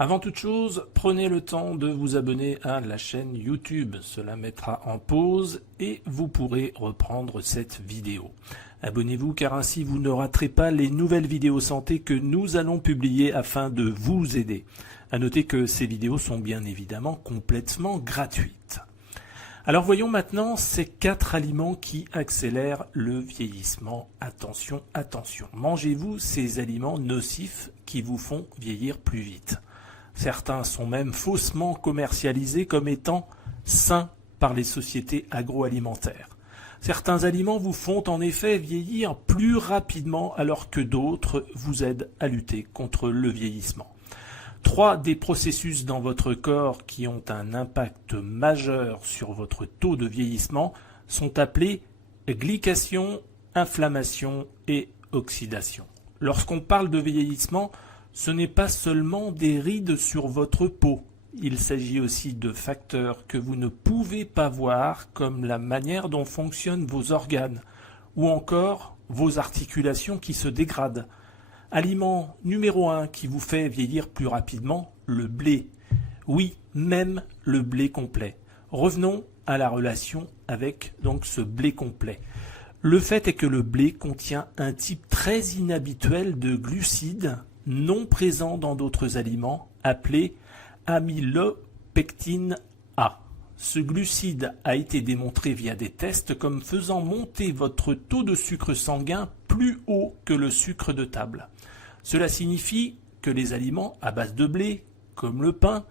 Avant toute chose, prenez le temps de vous abonner à la chaîne YouTube. Cela mettra en pause et vous pourrez reprendre cette vidéo. Abonnez-vous car ainsi vous ne raterez pas les nouvelles vidéos santé que nous allons publier afin de vous aider. À noter que ces vidéos sont bien évidemment complètement gratuites. Alors voyons maintenant ces 4 aliments qui accélèrent le vieillissement. Attention, attention. Mangez-vous ces aliments nocifs qui vous font vieillir plus vite. Certains sont même faussement commercialisés comme étant sains par les sociétés agroalimentaires. Certains aliments vous font en effet vieillir plus rapidement alors que d'autres vous aident à lutter contre le vieillissement. 3 des processus dans votre corps qui ont un impact majeur sur votre taux de vieillissement sont appelés glycation, inflammation et oxydation. Lorsqu'on parle de vieillissement, ce n'est pas seulement des rides sur votre peau. Il s'agit aussi de facteurs que vous ne pouvez pas voir comme la manière dont fonctionnent vos organes ou encore vos articulations qui se dégradent. Aliment numéro 1 qui vous fait vieillir plus rapidement, le blé. Oui, même le blé complet. Revenons à la relation avec donc ce blé complet. Le fait est que le blé contient un type très inhabituel de glucides non présents dans d'autres aliments, appelé amylopectine A. Ce glucide a été démontré via des tests comme faisant monter votre taux de sucre sanguin plus haut que le sucre de table. Cela signifie que les aliments à base de blé, comme le pain,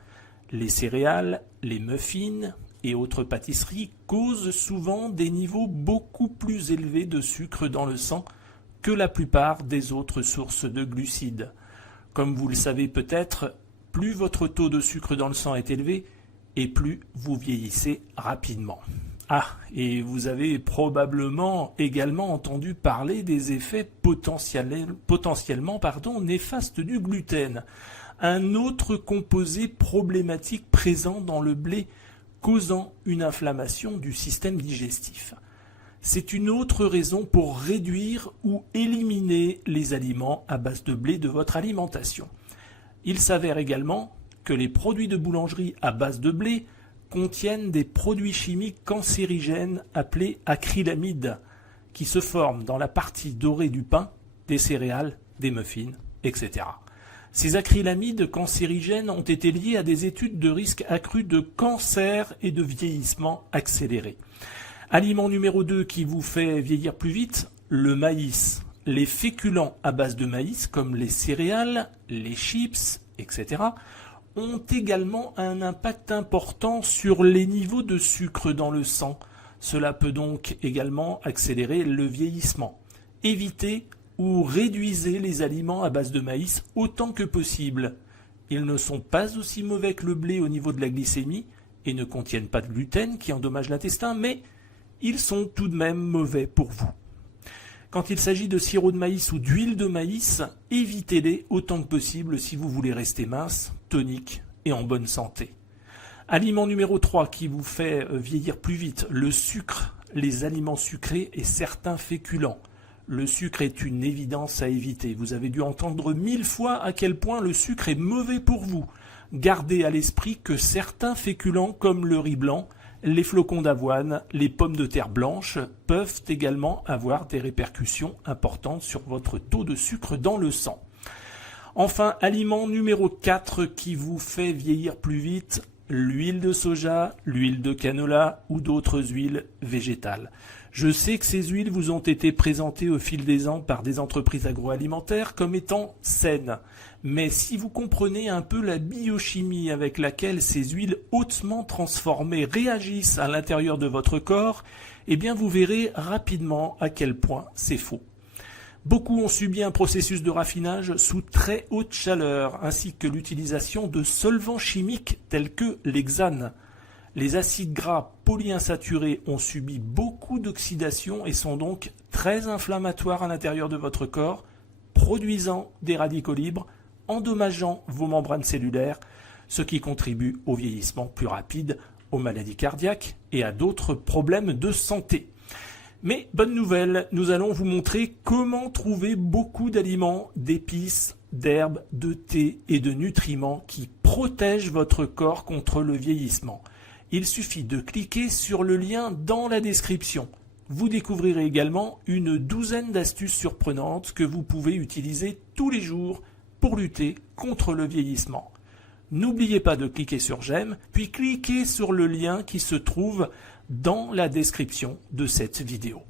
les céréales, les muffins et autres pâtisseries, causent souvent des niveaux beaucoup plus élevés de sucre dans le sang que la plupart des autres sources de glucides. Comme vous le savez peut-être, plus votre taux de sucre dans le sang est élevé et plus vous vieillissez rapidement. Ah, et vous avez probablement également entendu parler des effets potentiellement néfastes du gluten, un autre composé problématique présent dans le blé causant une inflammation du système digestif. C'est une autre raison pour réduire ou éliminer les aliments à base de blé de votre alimentation. Il s'avère également que les produits de boulangerie à base de blé contiennent des produits chimiques cancérigènes appelés acrylamides, qui se forment dans la partie dorée du pain, des céréales, des muffins, etc. Ces acrylamides cancérigènes ont été liés à des études de risque accru de cancer et de vieillissement accéléré. Aliment numéro 2 qui vous fait vieillir plus vite, le maïs. Les féculents à base de maïs, comme les céréales, les chips, etc., ont également un impact important sur les niveaux de sucre dans le sang. Cela peut donc également accélérer le vieillissement. Évitez ou réduisez les aliments à base de maïs autant que possible. Ils ne sont pas aussi mauvais que le blé au niveau de la glycémie et ne contiennent pas de gluten qui endommage l'intestin, mais ils sont tout de même mauvais pour vous. Quand il s'agit de sirop de maïs ou d'huile de maïs, évitez-les autant que possible si vous voulez rester mince, tonique et en bonne santé. Aliment numéro 3 qui vous fait vieillir plus vite, le sucre, les aliments sucrés et certains féculents. Le sucre est une évidence à éviter. Vous avez dû entendre 1000 fois à quel point le sucre est mauvais pour vous. Gardez à l'esprit que certains féculents comme le riz blanc, les flocons d'avoine, les pommes de terre blanches peuvent également avoir des répercussions importantes sur votre taux de sucre dans le sang. Enfin, aliment numéro 4 qui vous fait vieillir plus vite, l'huile de soja, l'huile de canola ou d'autres huiles végétales. Je sais que ces huiles vous ont été présentées au fil des ans par des entreprises agroalimentaires comme étant saines. Mais si vous comprenez un peu la biochimie avec laquelle ces huiles hautement transformées réagissent à l'intérieur de votre corps, eh bien vous verrez rapidement à quel point c'est faux. Beaucoup ont subi un processus de raffinage sous très haute chaleur, ainsi que l'utilisation de solvants chimiques tels que l'hexane. Les acides gras polyinsaturés ont subi beaucoup d'oxydation et sont donc très inflammatoires à l'intérieur de votre corps, produisant des radicaux libres, endommageant vos membranes cellulaires, ce qui contribue au vieillissement plus rapide, aux maladies cardiaques et à d'autres problèmes de santé. Mais bonne nouvelle, nous allons vous montrer comment trouver beaucoup d'aliments, d'épices, d'herbes, de thé et de nutriments qui protègent votre corps contre le vieillissement. Il suffit de cliquer sur le lien dans la description. Vous découvrirez également une douzaine d'astuces surprenantes que vous pouvez utiliser tous les jours pour lutter contre le vieillissement. N'oubliez pas de cliquer sur j'aime, puis cliquez sur le lien qui se trouve dans la description de cette vidéo.